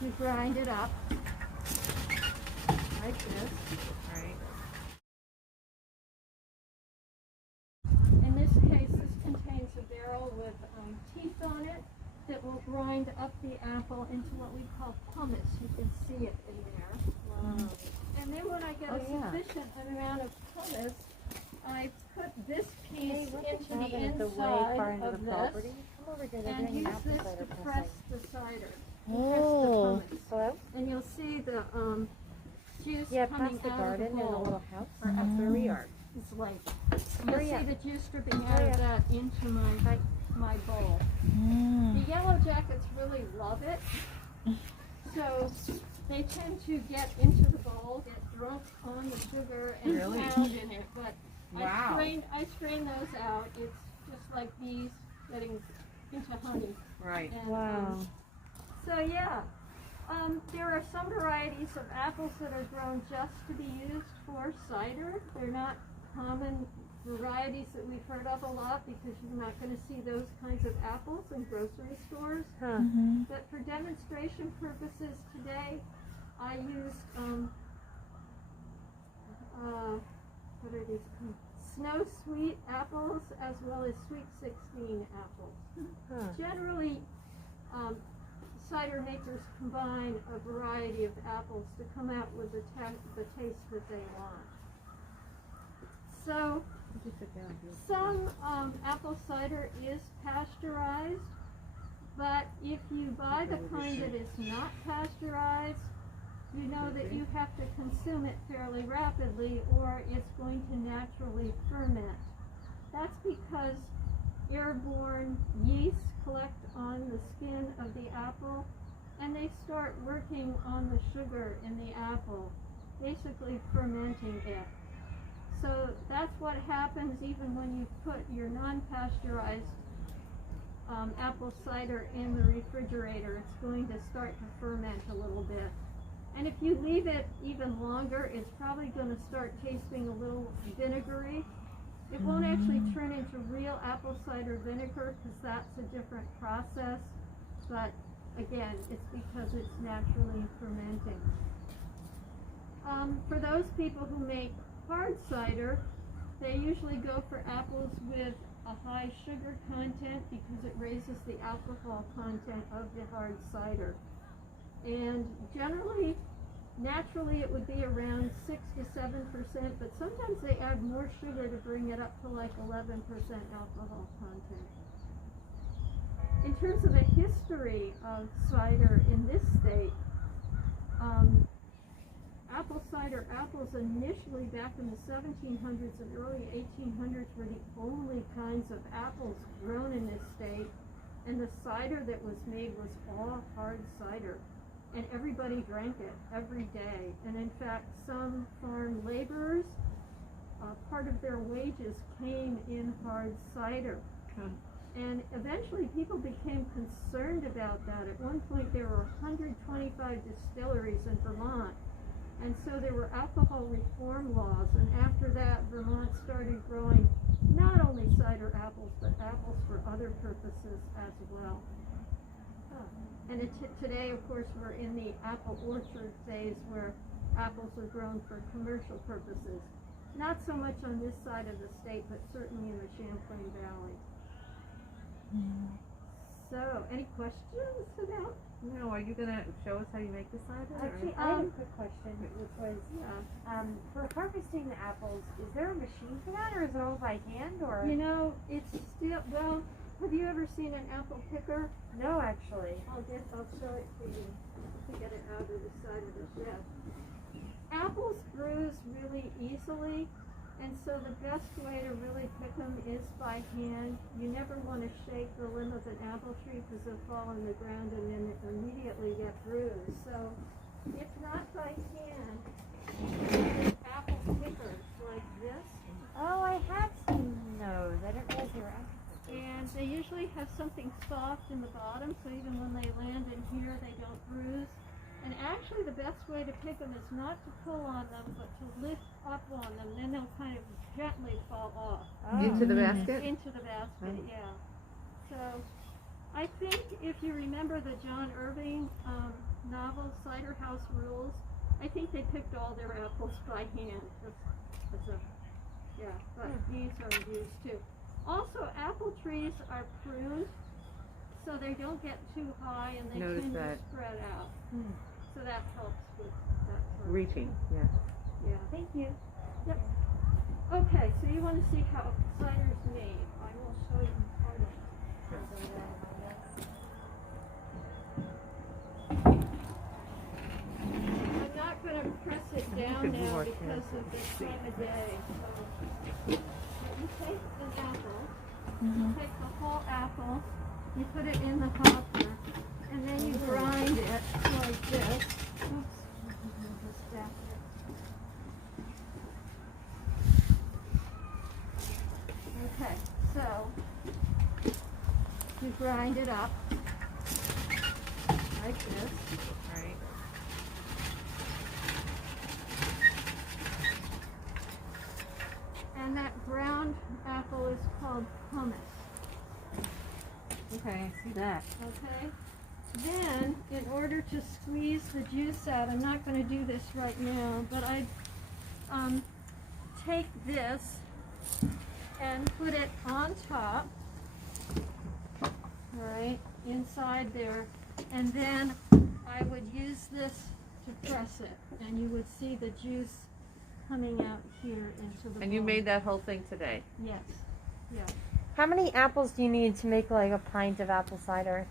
You grind it up like this. Right. In this case, this contains a barrel with teeth on it that will grind up the apple into what we call pumice. You can see it in there. Wow. And then when I get a sufficient amount of pumice, I put this piece into the inside of this and use this to press the cider. Oh. Press the pumice. And you'll see the juice Yeah, coming past the out garden of the and a bowl. little house. Or up where we are. It's like, you'll see the juice dripping out of that into my bowl. The yellow jackets really love it. So they tend to get into the bowl, get drunk on the sugar, and pound in it. But I strain those out. It's just like bees getting into honey. Right. And, so yeah, there are some varieties of apples that are grown just to be used for cider. They're not common varieties that we've heard of a lot because you're not going to see those kinds of apples in grocery stores. But for demonstration purposes today, I used what are these called? Snow sweet apples as well as sweet 16 apples. Generally, cider makers combine a variety of apples to come out with the taste that they want. So some apple cider is pasteurized, but if you buy the kind that is not pasteurized, you know that you have to consume it fairly rapidly or it's going to naturally ferment. That's because airborne yeasts collect on the skin of the apple and they start working on the sugar in the apple, basically fermenting it. So that's what happens even when you put your non-pasteurized apple cider in the refrigerator. It's going to start to ferment a little bit. And if you leave it even longer, it's probably going to start tasting a little vinegary. It won't actually turn into real apple cider vinegar because that's a different process. But again, it's because it's naturally fermenting. For those people who make hard cider, they usually go for apples with a high sugar content because it raises the alcohol content of the hard cider. And generally, naturally it would be around 6 to 7%, but sometimes they add more sugar to bring it up to like 11% alcohol content. In terms of the history of cider in this state, apple cider apples initially back in the 1700s and early 1800s were the only kinds of apples grown in this state, and the cider that was made was all hard cider. And everybody drank it every day. And in fact, some farm laborers, part of their wages came in hard cider. And eventually people became concerned about that. At one point there were 125 distilleries in Vermont. And so there were alcohol reform laws. And after that, Vermont started growing not only cider apples, but apples for other purposes as well. And today, of course, we're in the apple orchard phase where apples are grown for commercial purposes. Not so much on this side of the state, but certainly in the Champlain Valley. So, any questions about? No, are you going to show us how you make the cider? Actually, I have a quick question, which was, for harvesting the apples, is there a machine for that, or is it all by hand, or? You know, it's still, well, have you ever seen an apple picker? No, actually. I'll show it to you to get it out of the side of the shed. Apples bruise really easily, and so the best way to really pick them is by hand. You never want to shake the limb of an apple tree because they'll fall on the ground and then immediately get bruised. So if not by hand, use apple pickers like this. Oh, I have seen those. I didn't realize they were apple. And they usually have something soft in the bottom, so even when they land in here, they don't bruise. And actually, the best way to pick them is not to pull on them, but to lift up on them. Then they'll kind of gently fall off. Into the basket? Into the basket, yeah. So I think if you remember the John Irving novel, cider house rules. I think they picked all their apples by hand. But these are used too. Also, apple trees are pruned so they don't get too high and they tend to spread out. So that helps with that sort of Reaching, yeah. Yeah. Thank you. Yep. Okay, so you want to see how cider is made. I will show you part of it. I'm not going to press it down now because of the time of day. So you take an apple, you take the whole apple, you put it in the hopper, and then you grind it like this. Oops. Just tap it. Okay, so you grind it up like this. Right. And that ground apple is called pumice. Okay, I see that. Okay? Then, in order to squeeze the juice out, I'm not going to do this right now, but I take this and put it on top, right, inside there, and then I would use this to press it, and you would see the juice coming out here into the And you bowl. made that whole thing today? Yes. Yeah. How many apples do you need to make like a pint of apple cider?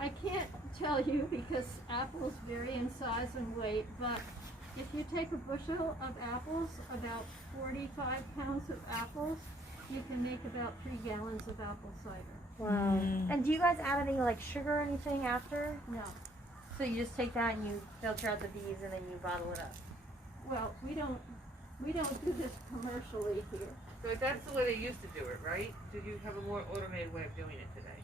I can't tell you because apples vary in size and weight, but if you take a bushel of apples, about 45 pounds of apples, you can make about 3 gallons of apple cider. Wow. And do you guys add any like sugar or anything after? No. So you just take that and you filter out the bees and then you bottle it up? Well, we don't do this commercially here. So that's the way they used to do it, right? Did you have a more automated way of doing it today?